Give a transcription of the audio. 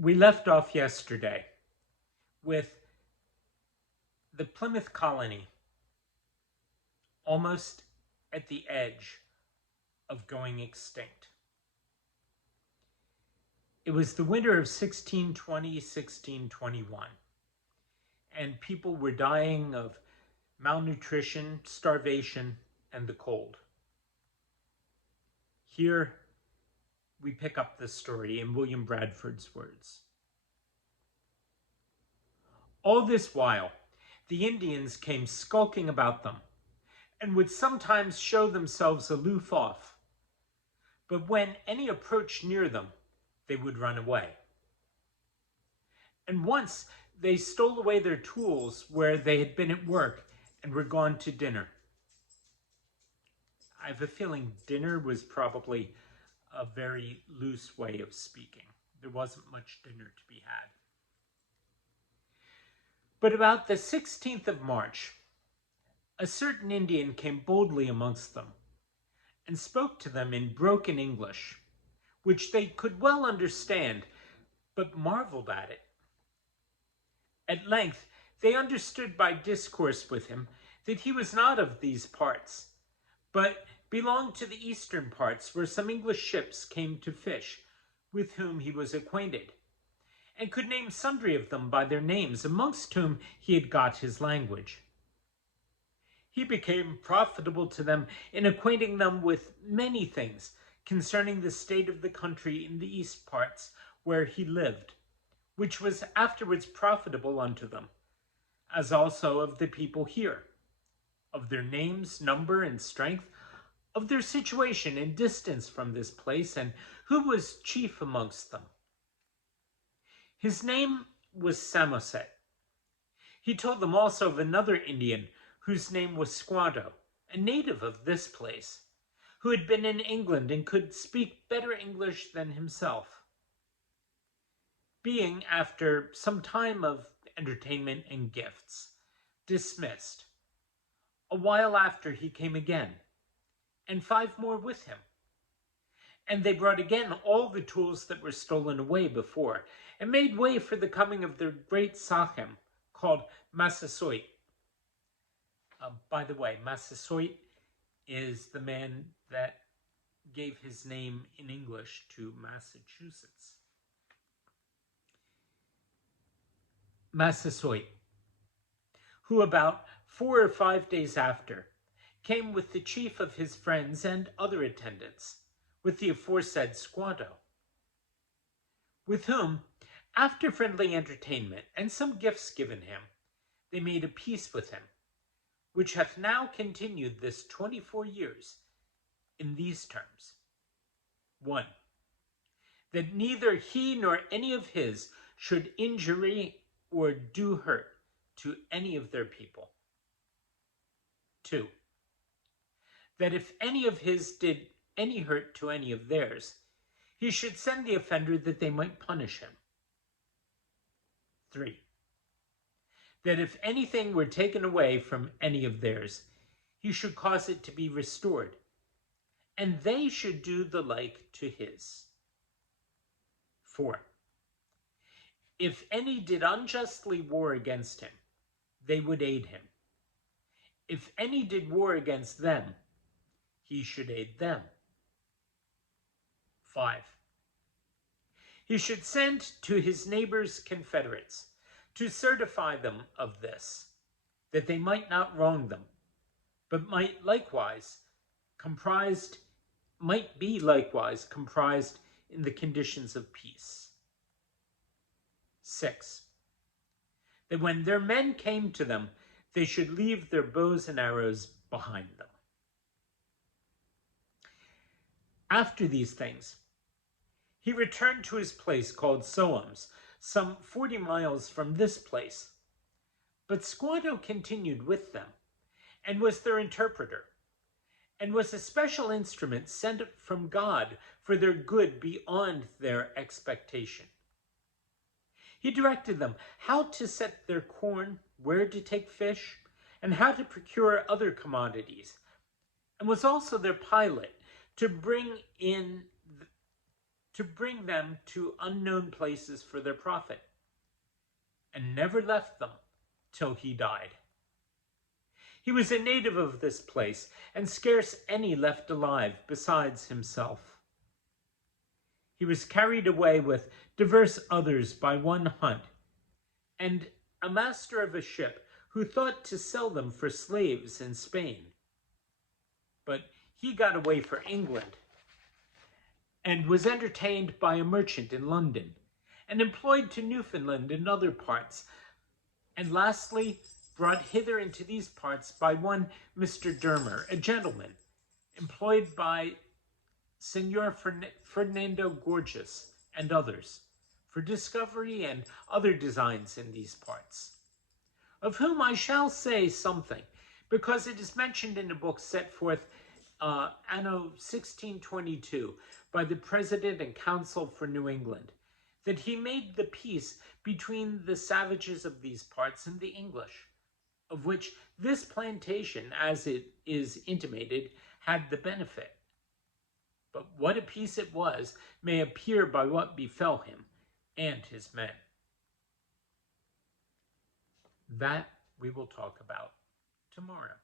We left off yesterday with the Plymouth colony almost at the edge of going extinct. It was the winter of 1620, 1621, and people were dying of malnutrition, starvation, and the cold. Here we pick up the story in William Bradford's words. All this while, the Indians came skulking about them, and would sometimes show themselves aloof off. But when any approached near them, they would run away. And once they stole away their tools where they had been at work and were gone to dinner. I have a feeling dinner was probably a very loose way of speaking. There wasn't much dinner to be had. But about the 16th of March, a certain Indian came boldly amongst them, and spoke to them in broken English, which they could well understand, but marveled at it. At length they understood by discourse with him that he was not of these parts, but belonged to the eastern parts, where some English ships came to fish, with whom he was acquainted, and could name sundry of them by their names, amongst whom he had got his language. He became profitable to them in acquainting them with many things concerning the state of the country in the east parts where he lived, which was afterwards profitable unto them, as also of the people here, of their names, number, and strength, of their situation and distance from this place, and who was chief amongst them. His name was Samoset. He told them also of another Indian, whose name was Squanto, a native of this place, who had been in England and could speak better English than himself. Being, after some time of entertainment and gifts, dismissed, a while after he came again, and 5 more with him. And they brought again all the tools that were stolen away before, and made way for the coming of their great Sachem, called Massasoit. By the way, Massasoit is the man that gave his name in English to Massachusetts. Massasoit, who about 4 or 5 days after came with the chief of his friends and other attendants, with the aforesaid Squanto, with whom, after friendly entertainment and some gifts given him, they made a peace with him, which hath now continued this 24 years, in these terms. 1. That neither he nor any of his should injury or do hurt to any of their people. 2. That if any of his did any hurt to any of theirs, he should send the offender that they might punish him. 3. That if anything were taken away from any of theirs, he should cause it to be restored, and they should do the like to his. 4. If any did unjustly war against him, they would aid him. If any did war against them, he should aid them. 5. He should send to his neighbors' confederates, to certify them of this, that they might not wrong them, but might be likewise comprised in the conditions of peace. 6. That when their men came to them, they should leave their bows and arrows behind them. After these things, he returned to his place called Soams, some 40 miles from this place. But Squanto continued with them, and was their interpreter, and was a special instrument sent from God for their good beyond their expectation. He directed them how to set their corn, where to take fish, and how to procure other commodities, and was also their pilot to bring to bring them to unknown places for their profit, and never left them till he died. He was a native of this place, and scarce any left alive besides himself. He was carried away with divers others by one hunt, and a master of a ship who thought to sell them for slaves in Spain. But he got away for England, and was entertained by a merchant in London, and employed to Newfoundland and other parts, and lastly brought hither into these parts by one Mr. Dermer, a gentleman, employed by Senor Fernando Gorges and others, for discovery and other designs in these parts, of whom I shall say something, because it is mentioned in a book set forth anno 1622 by the President and Council for New England, that he made the peace between the savages of these parts and the English, of which this plantation, as it is intimated, had the benefit. But what a peace it was may appear by what befell him and his men. That we will talk about tomorrow.